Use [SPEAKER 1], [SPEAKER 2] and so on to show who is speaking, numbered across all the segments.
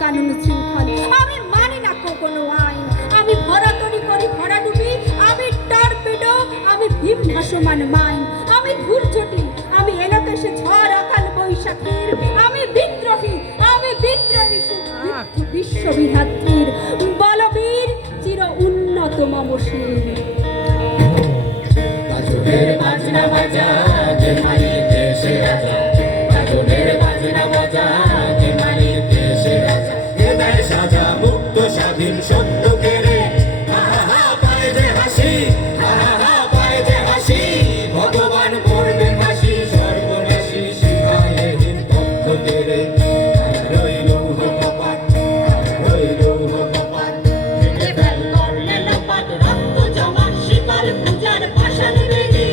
[SPEAKER 1] কানুন শৃঙ্খল আমি মানি না কোনো আইন। আমি ভরাতরি করি ভরাডুবি। আমি টর্পেডো। আমি ভীম ভাসমান মাইন। আমি ধূর্ঝটি আমি এলাকা এসে ঝড় অকাল বৈশাখীর। আমি বিদ্রোহী। আমি বিদ্রোহী বিশ্ববিধাত্রীর। বলবীর চির উন্নত মমশীল।
[SPEAKER 2] বাজনা বাজা। স্বাধীন সত্য কেড়ে। হা হা হা, পায় যে হাসি পায় যে হাসি। ভগবান করবে হাসি, সর্বনাশী শিখায়হীন পক্ষ তেরে রইল কপাট রইল কপাট। ভেঙে ফেল করলে লোপাট, রক্ত পূজার পাশান বেদি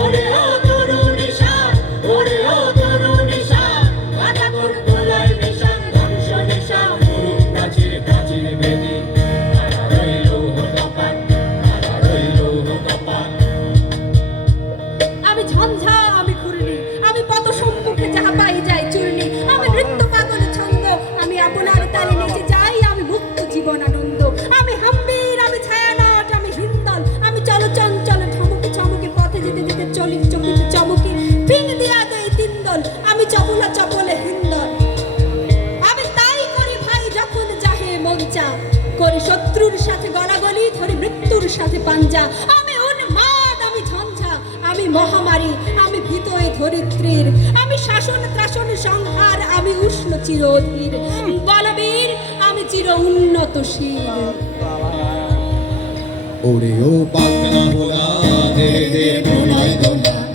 [SPEAKER 2] ওরে ও তরুণী শান ওরে ও
[SPEAKER 1] আমি ঝঞ্ঝা, আমি ঘুরনি আমি পত সম্মুখে যাহা পাই যাই চূর্ণি। আমি নৃত্য পাগল ছন্দ, আমি আপনার তালে নেচে যাই, আমি মুক্ত জীবন আনন্দ। আমি হাম্বির, আমি ছায়ানট, আমি হিন্দল। আমি চল চঞ্চল ঠমকে চমকে পথে যেতে যেতে চলি, চমকে চমকে। পিন দিয়া দেই তিন্দল, আমি চপলা চপলে হিন্দল। আমি তাই করি ভাই যখন যাহে মঞ্চা। করি শত্রুর সাথে গলাগলি, ধরি মৃত্যুর সাথে পাঞ্জা। মহামারী, আমি ভীতয়ে ধরিত্রীর। আমি শাসন ত্রাসন সংহার, আমি উষ্ণ চির অধীর বলবীর, আমি চির উন্নত উন্নতশীল
[SPEAKER 2] ওরে ও পাগলা ভোলা দে দে বলাই দোলা।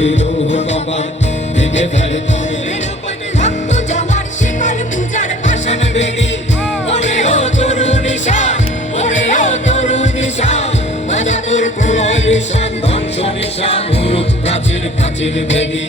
[SPEAKER 2] রইল কপাট ভেঙে ফেলে তবে
[SPEAKER 1] রক্ত জমার শিকল পূজার
[SPEAKER 2] পাষাণ বেদি ওরে ও তরুণী শান ওরে ও তরুণী মুরুখ প্রাচীর প্রাচীর বেদি